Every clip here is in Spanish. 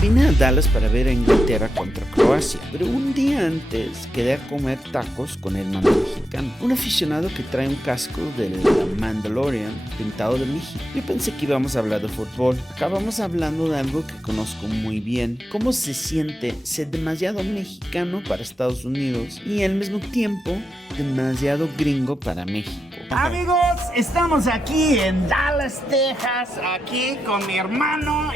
Vine a Dallas para ver a Inglaterra contra Croacia, pero un día antes quedé a comer tacos con el mando mexicano, un aficionado que trae un casco del Mandalorian pintado de México. Yo pensé que íbamos a hablar de fútbol. Acabamos hablando de algo que conozco muy bien: cómo se siente ser demasiado mexicano para Estados Unidos y al mismo tiempo demasiado gringo para México. Amigos, estamos aquí en Dallas, Texas, aquí con mi hermano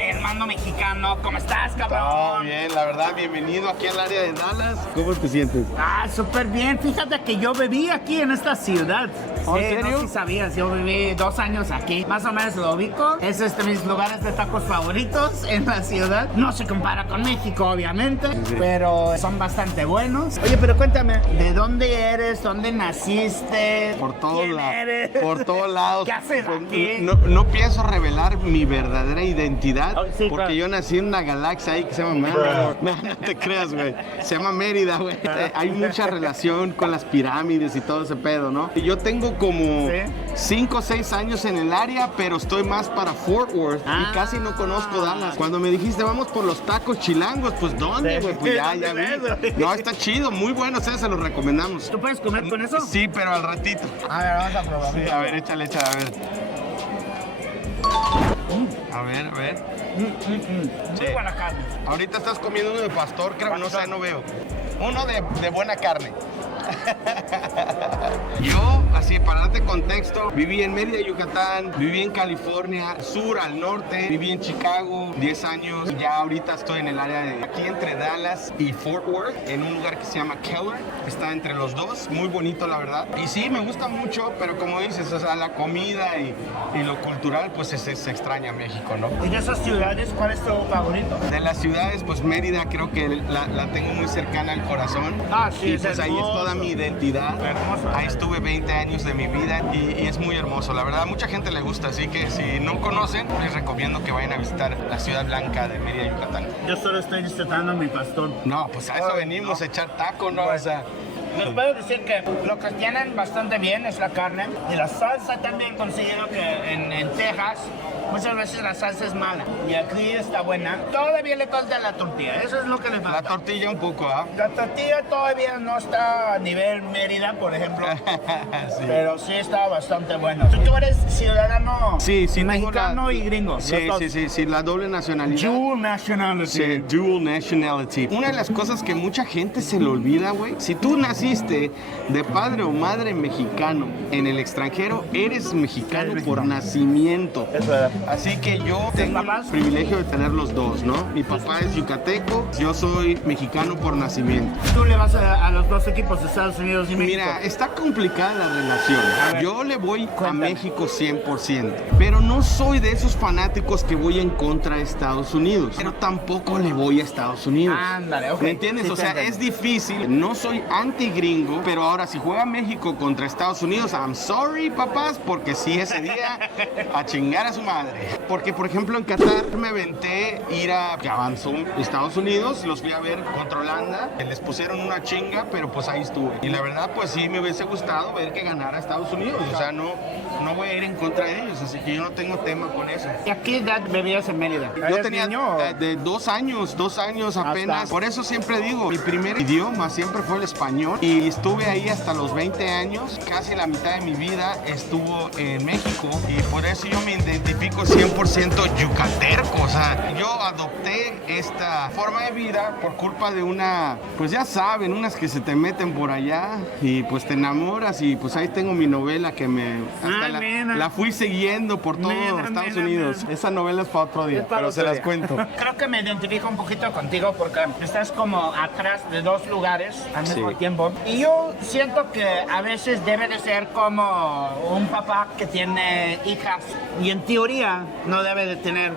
mexicano. ¿Cómo estás, cabrón? Todo bien, la verdad, bienvenido aquí al área de Dallas. ¿Cómo te sientes? Súper bien. Fíjate que yo viví aquí en esta ciudad. ¿En serio? No sé si sabías, yo viví 2 años aquí. Más o menos lo ubico. Es de mis lugares de tacos favoritos en la ciudad. No se compara con México, obviamente, pero son bastante buenos. Oye, pero cuéntame, ¿de dónde eres? ¿Dónde naciste? Por todos ¿Quién lados. eres? Por todos lados. ¿Qué haces aquí? No pienso revelar mi verdadera identidad, Sí, porque claro. yo nací en una galaxia ahí que se llama Mérida. No te creas, güey. Se llama Mérida, güey. Hay mucha relación con las pirámides y todo ese pedo, ¿no? Yo tengo como 5 o 6 años en el área, pero estoy más para Fort Worth y casi no conozco Dallas. Cuando me dijiste, vamos por los tacos chilangos, pues ¿dónde, güey? Pues ya vi. No, está chido, muy bueno, ustedes se los recomendamos. ¿Tú puedes comer con eso? Sí, pero al ratito. A ver, vamos a probar. Sí, a ver, échale, a ver. A ver. Muy buena carne. Ahorita estás comiendo uno de pastor, creo, no sé, no veo. Uno de buena carne. Yo, así para darte contexto, viví en Mérida, Yucatán, viví en California, sur al norte, viví en Chicago 10 años. Ya ahorita estoy en el área de aquí entre Dallas y Fort Worth, en un lugar que se llama Keller. Está entre los dos, muy bonito la verdad. Y sí, me gusta mucho, pero como dices, o sea, la comida y lo cultural, pues se extraña México, ¿no? ¿Y de esas ciudades, cuál es tu favorito? De las ciudades, pues Mérida creo que la tengo muy cercana al corazón. Sí, Y es pues ahí es hermoso. toda mi identidad. Hermoso. Ahí estuve 20 años de mi vida y es muy hermoso. La verdad, a mucha gente le gusta, así que si no conocen, les recomiendo que vayan a visitar la ciudad blanca de Mérida, Yucatán. Yo solo estoy disfrutando a mi pastor. No, pues a eso venimos, a echar taco, ¿no? O sea, Les puedo decir que lo que tienen bastante bien es la carne y la salsa también. Considero que en Texas muchas veces la salsa es mala y aquí está buena. Todavía le falta la tortilla, eso es lo que le la falta. tortilla un poco, ¿ah? La tortilla todavía no está a nivel Mérida, por ejemplo, Sí. pero sí está bastante bueno. Tú eres ciudadano Sí, tengo mexicano y gringo. Sí, los dos. sí, la doble nacionalidad. Dual nationality. Sí, dual nationality. Una de las cosas que mucha gente se le olvida, güey, si tú naciste de padre o madre mexicano en el extranjero, eres mexicano por nacimiento. Es verdad. Así que yo tengo el papás? privilegio de tener los dos, ¿no? Mi papá es yucateco, yo soy mexicano por nacimiento. Tú le vas a los dos equipos de Estados Unidos y México. Mira, está complicada la relación. ver, Yo le voy a cuéntame. México 100%, pero no soy de esos fanáticos que voy en contra de Estados Unidos, pero tampoco le voy a Estados Unidos. Ándale, ok. ¿Me entiendes? Sí, O te sea, entiendo. es difícil. No soy anti-gringo, pero ahora si juega México contra Estados Unidos, I'm sorry, papás, porque sí, ese día a chingar a su madre. Porque, por ejemplo, en Qatar me aventé ir a que avanzó Estados Unidos, los fui a ver contra Holanda, les pusieron una chinga, pero pues ahí estuve. Y la verdad, pues sí, me hubiese gustado ver que ganara Estados Unidos. O sea, no voy a ir en contra de ellos, así que yo no tengo tema con eso. ¿Y a qué edad vivías en Mérida? Yo ¿Eres tenía niño o- de 2 años apenas. Hasta- Por eso siempre digo, mi primer idioma siempre fue el español y estuve ahí hasta los 20 años. Casi la mitad de mi vida estuvo en México y por eso yo me identifico 100% yucateco. O sea, yo adopté esta forma de vida por culpa de pues ya saben, unas que se te meten por allá y pues te enamoras y pues ahí tengo mi novela que hasta nena. la fui siguiendo por todo Nena, Estados nena, Unidos. nena. Esa novela es para otro día, Es para pero otro se las día. cuento. Creo que me identifico un poquito contigo porque estás como atrás de 2 lugares al mismo Sí. tiempo. Y yo siento que a veces debe de ser como un papá que tiene hijas y en teoría no debe de tener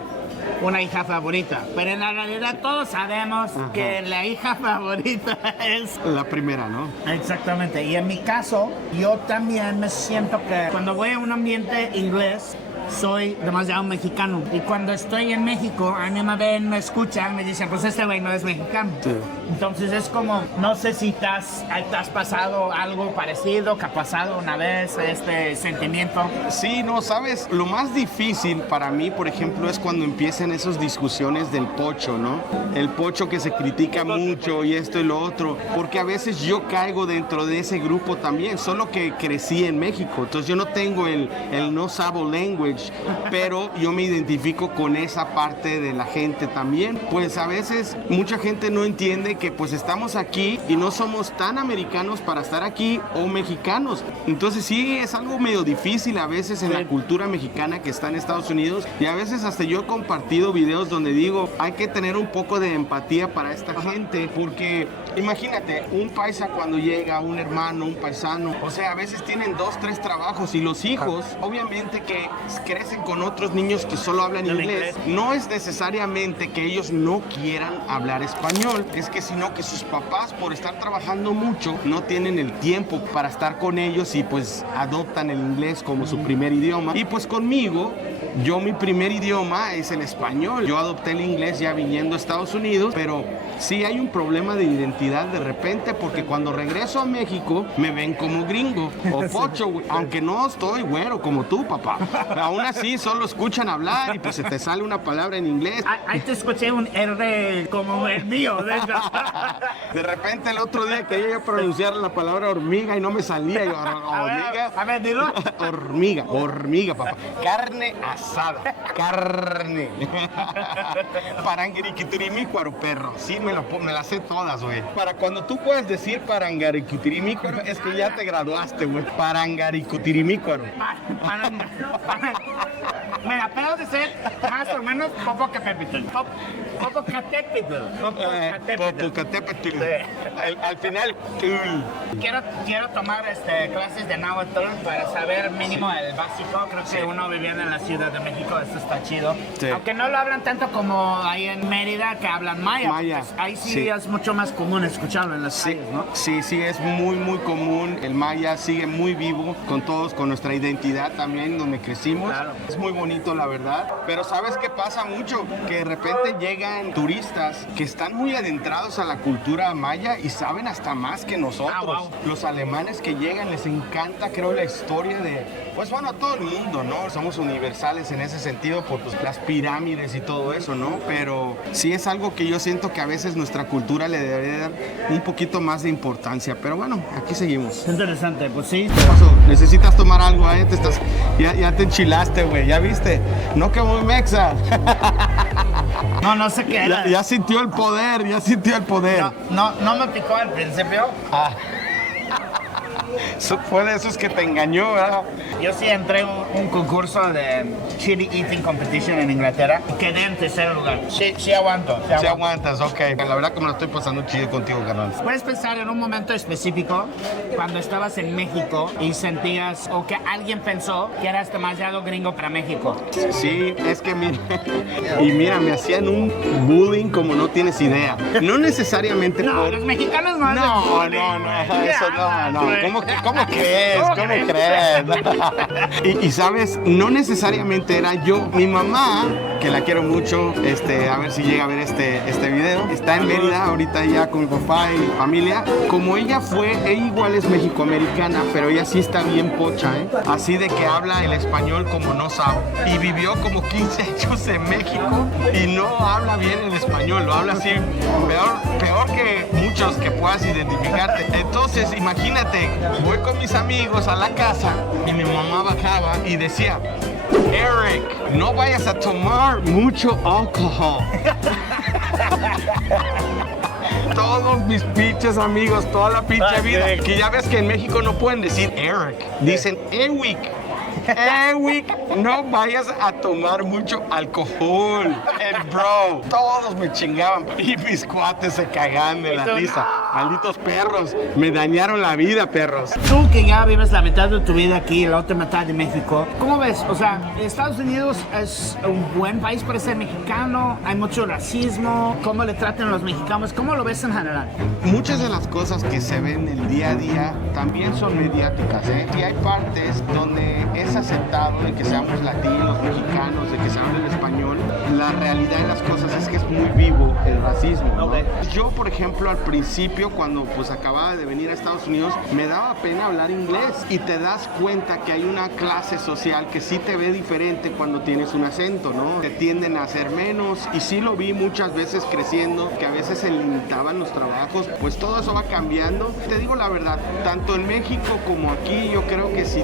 una hija favorita, pero en la realidad todos sabemos que la hija favorita es... La primera, ¿no? Exactamente, y en mi caso yo también me siento que cuando voy a un ambiente inglés soy demasiado mexicano. Y cuando estoy en México, a mí me ven, me escuchan, me dicen, pues este güey no es mexicano. Sí. Entonces es como, no sé si te has pasado algo parecido, que ha pasado una vez este sentimiento. Sí, no, sabes, lo más difícil para mí, por ejemplo, es cuando empiezan esas discusiones del pocho, ¿no? El pocho que se critica mucho y esto y lo otro, porque a veces yo caigo dentro de ese grupo también, solo que crecí en México, entonces yo no tengo el no sabo language, pero yo me identifico con esa parte de la gente también. Pues a veces mucha gente no entiende que pues estamos aquí y no somos tan americanos para estar aquí o mexicanos. Entonces sí, es algo medio difícil a veces en la cultura mexicana que está en Estados Unidos, y a veces hasta yo he compartido videos donde digo, hay que tener un poco de empatía para esta gente, porque imagínate, un paisa cuando llega, un hermano, un paisano, o sea, a veces tienen 2, 3 trabajos, y los hijos, obviamente que crecen con otros niños que solo hablan inglés. No es necesariamente que ellos no quieran hablar español, es que sino que sus papás, por estar trabajando mucho, no tienen el tiempo para estar con ellos y pues adoptan el inglés como su primer idioma. Y pues conmigo, mi primer idioma es el español. Yo adopté el inglés ya viniendo a Estados Unidos, pero sí hay un problema de identidad de repente, porque cuando regreso a México me ven como gringo o pocho, aunque no estoy güero como tú, papá. Aún así solo escuchan hablar y pues se te sale una palabra en inglés. Ahí te escuché un R como el mío. De repente el otro día quería yo pronunciar la palabra hormiga y no me salía. Yo, hormiga. A ver, dilo. Hormiga, papá. Carne asada. Carne. Paranguiriquitirimícuaro, perro. Sí, me las sé todas, güey. Para cuando tú puedes decir parangaricutirimícuaro, es que ya te graduaste, güey. Parangaricutirimícuaro. Mira, puedo decir más o menos Popocatépetl. Popocatépetl. Popocatépetl. Al final, Quiero tomar clases de náhuatl para saber mínimo el básico. Creo que uno viviendo en la Ciudad de México, esto está chido. Sí. Aunque no lo hablan tanto como ahí en Mérida, que hablan maya. Pues ahí sí es mucho más común escucharlo en las calles, ¿no? Sí, es muy, muy común. El maya sigue muy vivo con todos, con nuestra identidad también, donde crecimos. Claro. Es muy bonito, la verdad. Pero ¿sabes qué pasa mucho? Que de repente llegan turistas que están muy adentrados a la cultura maya y saben hasta más que nosotros. Wow. Los alemanes que llegan les encanta, creo, la historia de, pues bueno, a todo el mundo, ¿no? Somos universales en ese sentido por pues, las pirámides y todo eso, ¿no? Pero sí es algo que yo siento que a veces nuestra cultura le debería dar un poquito más de importancia. Pero bueno, aquí seguimos. Interesante, pues sí. ¿Qué pasó? ¿Necesitas tomar algo? Ya te enchilaste, güey. ¿Ya viste? No, que muy mexa. No sé qué era. Ya sintió el poder, No me picó al principio. Fue de esos que te engañó, ¿verdad? Yo sí entré en un concurso de Chili Eating Competition en Inglaterra y quedé en tercer lugar. Sí aguanto. Sí aguantas, ok. La verdad que me lo estoy pasando chido contigo, carnal. ¿Puedes pensar en un momento específico cuando estabas en México y sentías o que alguien pensó que eras demasiado gringo para México? Sí, es que mira, me hacían un bullying como no tienes idea. No necesariamente los mexicanos no. Eso no. ¿Cómo crees? Y sabes, no necesariamente era yo. Mi mamá, que la quiero mucho, a ver si llega a ver este video, está en Mérida ahorita ya con mi papá y familia. Como ella igual es mexicoamericana, pero ella sí está bien pocha, ¿eh? Así de que habla el español como no sabe. Y vivió como 15 años en México y no habla bien el español, lo habla así peor que muchos que puedas identificarte. Entonces, imagínate, voy con mis amigos a la casa y mi mamá bajaba y decía, Eric, no vayas a tomar mucho alcohol. Todos mis pinches amigos, toda la pinche vida, que ya ves que en México no pueden decir Eric, dicen Eric. No vayas a tomar mucho alcohol. Bro, todos me chingaban y mis cuates se cagaban de la risa. Malditos perros, me dañaron la vida, perros. Tú que ya vives la mitad de tu vida aquí, la otra mitad de México, ¿cómo ves? O sea, Estados Unidos es un buen país para ser mexicano, hay mucho racismo, ¿cómo le tratan a los mexicanos? ¿Cómo lo ves en general? Muchas de las cosas que se ven el día a día también son mediáticas, ¿eh? Y hay partes donde es aceptado de que seamos latinos, mexicanos, de que se hable el español. La realidad de las cosas es que es muy vivo el racismo, ¿no? Okay. Yo, por ejemplo, al principio, cuando pues acababa de venir a Estados Unidos, me daba pena hablar inglés y te das cuenta que hay una clase social que sí te ve diferente cuando tienes un acento, ¿no? Te tienden a hacer menos y sí lo vi muchas veces creciendo, que a veces se limitaban los trabajos, pues todo eso va cambiando. Te digo la verdad, tanto en México como aquí, yo creo que si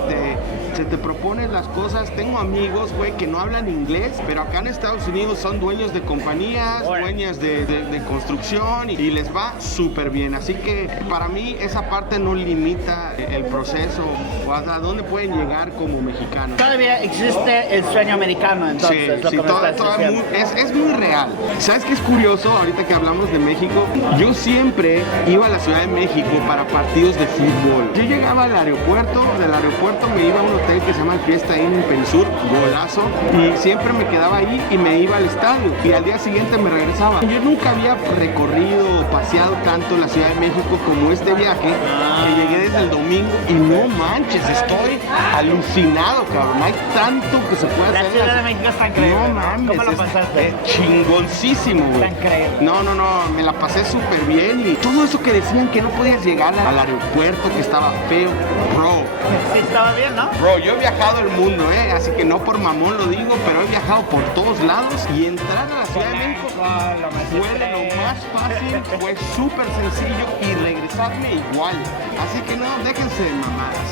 se te proponen las cosas, tengo amigos, güey, que no hablan inglés, pero acá en Estados Unidos son dueños de compañías, dueñas de construcción y les va súper bien. Así que para mí esa parte no limita el proceso o hasta dónde pueden llegar como mexicanos. Todavía existe el sueño americano, entonces, Sí, es muy real. ¿Sabes qué es curioso? Ahorita que hablamos de México, yo siempre iba a la Ciudad de México para partidos de fútbol. Yo llegaba al aeropuerto, del aeropuerto me iba a un hotel que se llama el Fiesta Inn en Perisur, golazo, y siempre me quedaba ahí y me iba al estadio y al día siguiente me regresaba. Yo nunca había recorrido o paseado tanto la Ciudad de México como este viaje, que llegué desde el domingo y no manches, estoy alucinado, cabrón. Hay tanto que se puede hacer. La Ciudad de México está increíble. No mames. ¿Cómo lo pasaste? Es chingoncísimo, güey. Está increíble. No, me la pasé súper bien y todo eso que decían que no podías llegar al aeropuerto, que estaba feo, bro. Sí, estaba bien, ¿no? Bro, yo he viajado el mundo, así que no por mamón lo digo, pero he viajado por todos lados y entrar a la Ciudad de México fue de lo más fácil, fue súper sencillo y regresarme igual. Así que no, déjense de mamadas.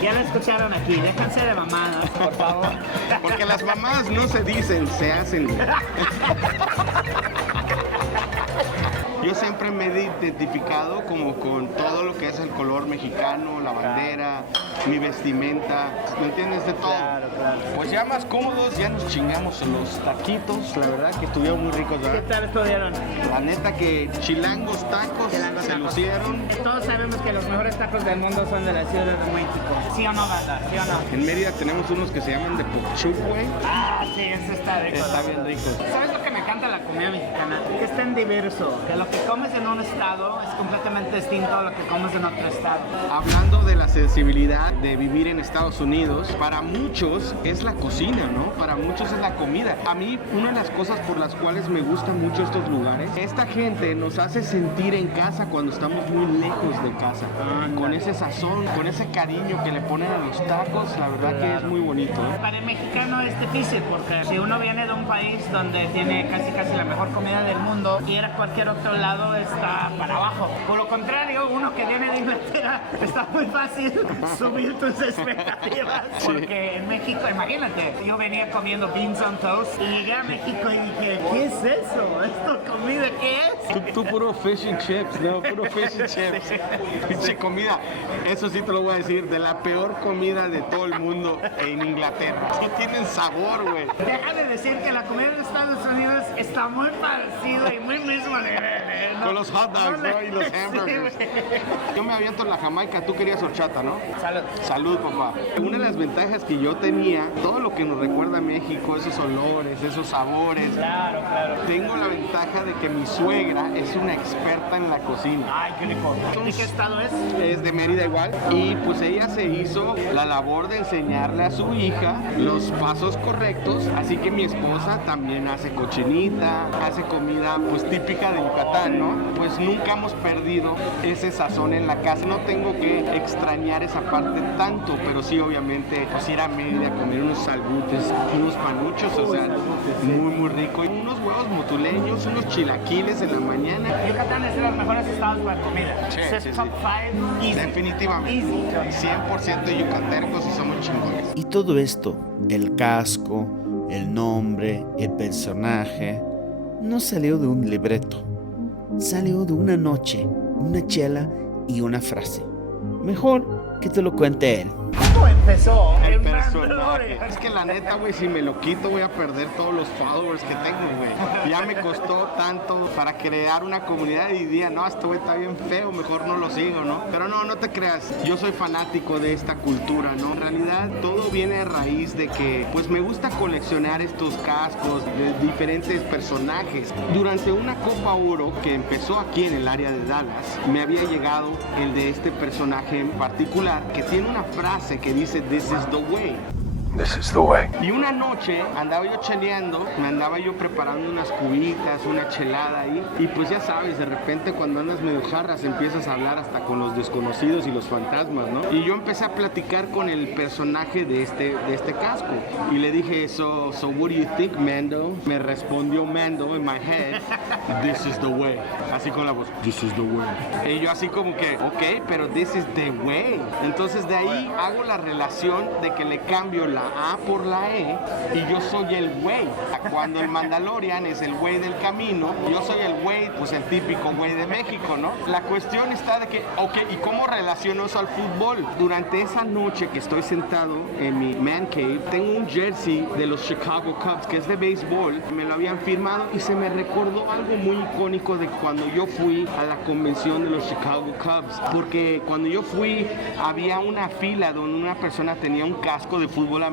Ya lo escucharon aquí, déjense de mamadas, por favor. Porque las mamadas no se dicen, se hacen. Yo siempre me he identificado como con todo lo que es el color mexicano, la bandera, mi vestimenta, ¿me entiendes? De todo. Claro. Pues ya más cómodos, ya nos chingamos los taquitos, la verdad que estuvieron muy ricos, ¿Qué ¿verdad? tal estuvieron? La neta que chilangos tacos se lucieron. Todos sabemos que los mejores tacos del mundo son de la Ciudad de México. ¿Sí o no, banda? ¿Sí o no? En Mérida tenemos unos que se llaman de pochuc, güey. Ah, sí, ese está rico. Está bien rico. ¿Sabes lo que me encanta de la comida mexicana? Que es tan diverso, que lo que comes en un estado es completamente distinto a lo que comes en otro estado. Hablando de la sensibilidad de vivir en Estados Unidos, para muchos es la cocina, ¿no? Para muchos es la comida. A mí, una de las cosas por las cuales me gustan mucho estos lugares, esta gente nos hace sentir en casa cuando estamos muy lejos de casa. Con ese sazón, con ese cariño que le ponen a los tacos, la verdad que es muy bonito, ¿eh? Para el mexicano es difícil porque si uno viene de un país donde tiene casi la mejor comida del mundo, ir a cualquier otro lado está para abajo. Por lo contrario, uno que viene de Inglaterra está muy fácil subir tus expectativas. Porque en México, imagínate, yo venía comiendo beans on toast y llegué a México y dije, ¿qué es eso? ¿Esto comida qué es? Tú puro fish and chips, no, puro fish and chips. Pinche comida, eso sí te lo voy a decir, de la peor comida de todo el mundo en Inglaterra. No tienen sabor, güey. Deja de decir que la comida de Estados Unidos está muy parecida y muy mismo nivel, ¿no? Con los hot dogs, ¿no? Y los Sí, hamburgers. güey. Yo me aviento en la Jamaica, tú querías horchata, ¿no? Salud. Salud, papá. Una de las ventajas que yo tenía, todo lo que nos recuerda a México, esos olores, esos sabores. Claro. Tengo la ventaja de que mi suegra es una experta en la cocina. Ay, qué rico. ¿De qué estado es? Es de Mérida igual. Y pues ella se hizo la labor de enseñarle a su hija los pasos correctos. Así que mi esposa también hace cochinita, hace comida pues típica de Yucatán, ¿no? Pues nunca hemos perdido ese sazón en la casa. No tengo que extrañar esa parte tanto, pero sí obviamente pues ir a Mérida a comer unos salbutes, unos panuchos, o sea, muy rico. Y unos huevos motuleños, unos chilaquiles en la mañana. Yucatán es de los mejores estados para comida. Sí, Es sí, top sí. 5 easy. Definitivamente. Easy. 100% yucatecos y somos chingones. Y todo esto, el casco, el nombre, el personaje, no salió de un libreto. Salió de una noche, una chela y una frase. Mejor Que te lo cuente él. ¿Cómo empezó El el personaje. Mandalorian? Es que la neta, güey, si me lo quito voy a perder todos los followers que tengo, güey. Ya me costó tanto para crear una comunidad y día, no, este güey está bien feo, mejor no lo sigo, ¿no? Pero no te creas, yo soy fanático de esta cultura, ¿no? En realidad todo viene a raíz de que, pues me gusta coleccionar estos cascos de diferentes personajes. Durante una Copa Oro que empezó aquí en el área de Dallas, me había llegado el de este personaje en particular que tiene una frase que dice, "This is the way". This is the way. Y una noche andaba yo cheleando, me andaba yo preparando unas cubitas, una chelada ahí. Y pues ya sabes, de repente cuando andas medio jarras empiezas a hablar hasta con los desconocidos y los fantasmas, ¿no? Y yo empecé a platicar con el personaje de este casco. Y le dije, so what do you think, Mando? Me respondió Mando en my head, "This is the way". Así con la voz, "This is the way". Y yo así como que, ok, pero this is the way. Entonces de ahí hago la relación de que le cambio la A por la E y yo soy el güey. Cuando el Mandalorian es el güey del camino, yo soy el güey, pues el típico güey de México, ¿no? La cuestión está de que, ok, ¿y cómo relaciono eso al fútbol? Durante esa noche que estoy sentado en mi man cave, tengo un jersey de los Chicago Cubs, que es de béisbol, me lo habían firmado y se me recordó algo muy icónico de cuando yo fui a la convención de los Chicago Cubs, porque cuando yo fui había una fila donde una persona tenía un casco de fútbol americano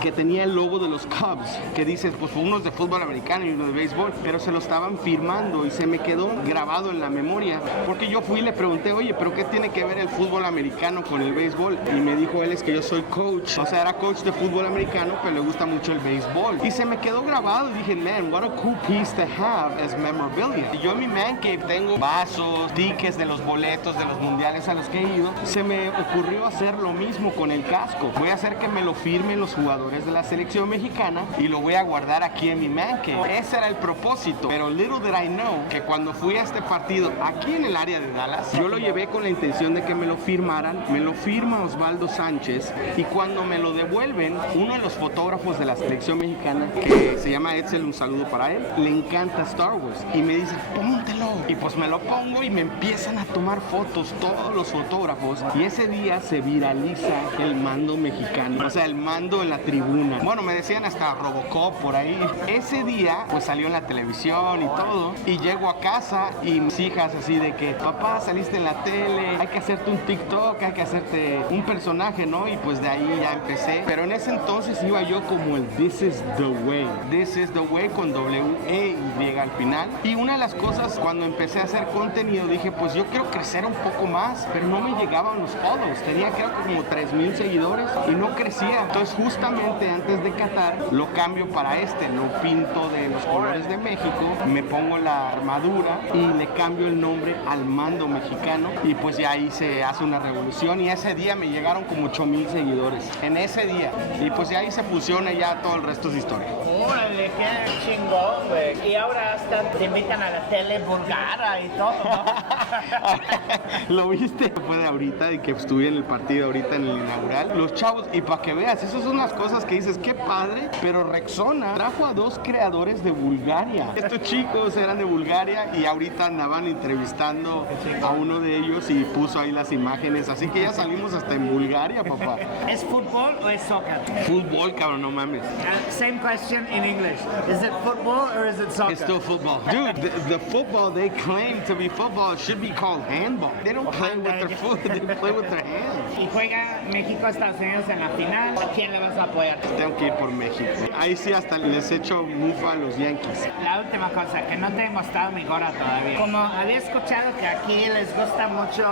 que tenía el logo de los Cubs, que dices, pues unos de fútbol americano y uno de béisbol, pero se lo estaban firmando y se me quedó grabado en la memoria, porque yo fui y le pregunté, oye, pero ¿qué tiene que ver el fútbol americano con el béisbol? Y me dijo él, es que yo soy coach, o sea, era coach de fútbol americano, pero le gusta mucho el béisbol. Y se me quedó grabado y dije, man, what a cool piece to have as memorabilia. Y yo en mi man cave tengo vasos, tickets de los boletos de los mundiales a los que he ido. Se me ocurrió hacer lo mismo con el casco. Voy a hacer que me lo firmen los jugadores de la selección mexicana y lo voy a guardar aquí en mi man cave. Ese era el propósito, pero little did I know que cuando fui a este partido aquí en el área de Dallas, yo lo llevé con la intención de que me lo firmaran. Me lo firma Osvaldo Sánchez y cuando me lo devuelven, uno de los fotógrafos de la selección mexicana, que se llama Edsel, un saludo para él, le encanta Star Wars y me dice, póntelo. Y pues me lo pongo y me empiezan a tomar fotos todos los fotógrafos y ese día se viraliza el mando mexicano, o sea, el mando en la tribuna. Bueno, me decían hasta Robocop por ahí. Ese día pues salió en la televisión y todo y llego a casa y mis hijas así de que, papá, saliste en la tele, hay que hacerte un TikTok, hay que hacerte un personaje, ¿no? Y pues de ahí ya empecé, pero en ese entonces iba yo como el This is the way. This is the way con W-E-Y al final. Y una de las cosas cuando empecé a hacer contenido dije, pues yo quiero crecer un poco más, pero no me llegaban los follows. Tenía creo que como 3,000 seguidores y no crecía. Entonces justamente antes de Qatar lo cambio para lo pinto de los colores de México, me pongo la armadura y le cambio el nombre al mando mexicano y pues ya ahí se hace una revolución y ese día me llegaron como 8,000 seguidores en ese día y pues ya ahí se fusiona y ya todo el resto es historia. Órale, qué chingón, güey. Y ahora hasta te invitan a la tele búlgara y todo, ¿no? ¿Lo viste? Fue de ahorita, de que estuve en el partido ahorita en el inaugural. Los chavos, y para que veas, esas son unas cosas que dices, qué padre, pero Rexona trajo a 2 creadores de Bulgaria. Estos chicos eran de Bulgaria y ahorita andaban entrevistando a uno de ellos y puso ahí las imágenes, así que ya salimos hasta en Bulgaria, papá. ¿Es fútbol o es soccer? Fútbol, cabrón, no mames. Same question in English. Is it football or is it soccer? It's still football. Dude, the football they claim to be football should be called handball. They don't play with their foot, they play with their hands. Y juega México-Estados Unidos en la final. ¿A quién le vas a apoyar? Tengo que ir por México. Ahí sí hasta les echo mufa a los Yankees. La última cosa, que no te he mostrado mi gorra todavía. Como había escuchado que aquí les gusta mucho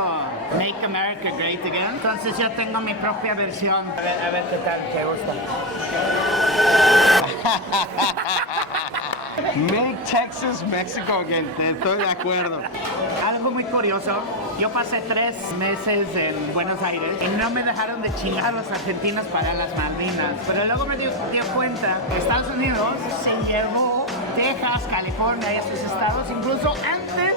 Make America Great Again, entonces yo tengo mi propia versión. A ver qué tal, ¿te gusta? Make Texas Mexico again. Estoy de acuerdo. Algo muy curioso, yo pasé 3 meses en Buenos Aires y no me dejaron de chingar los argentinos para las Malvinas, pero luego me di cuenta que Estados Unidos se llevó Texas, California y esos estados incluso antes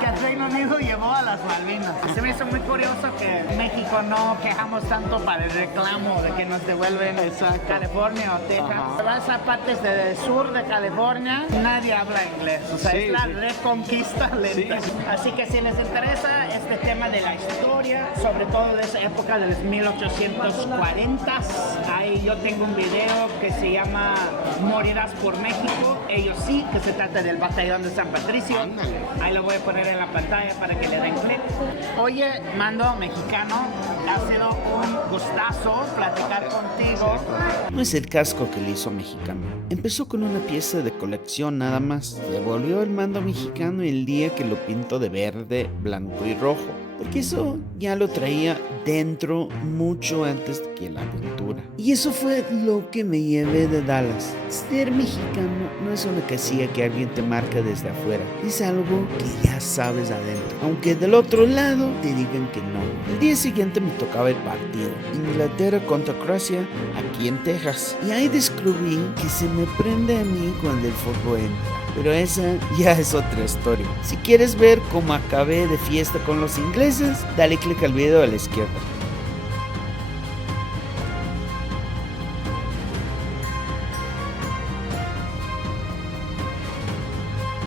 que el Reino amigo llevó a las Malvinas. Se me hizo muy curioso que en México no quejamos tanto para el reclamo de que nos devuelven California o Texas. Vas a partes del sur de California, nadie habla inglés. O sea, es la reconquista lenta. Sí. Así que si les interesa este tema de la historia, sobre todo de esa época de los 1840, ahí yo tengo un video que se llama Morirás por México. Ellos sí, que se trata del batallón de San Patricio. Ándale. Ahí lo voy a poner en la pantalla para que le den clic. Oye, Mando mexicano, ha sido un gustazo platicar contigo. No es el casco que le hizo mexicano. Empezó con una pieza de colección nada más. Se volvió el mando mexicano el día que lo pintó de verde, blanco y rojo. Porque eso ya lo traía dentro mucho antes que la aventura. Y eso fue lo que me llevé de Dallas. Ser mexicano no es una casilla que alguien te marca desde afuera. Es algo que ya sabes adentro. Aunque del otro lado te digan que no. El día siguiente me tocaba el partido. Inglaterra contra Croacia aquí en Texas. Y ahí descubrí que se me prende a mí cuando el fútbol entra. Pero esa ya es otra historia. Si quieres ver cómo acabé de fiesta con los ingleses, dale click al video a la izquierda.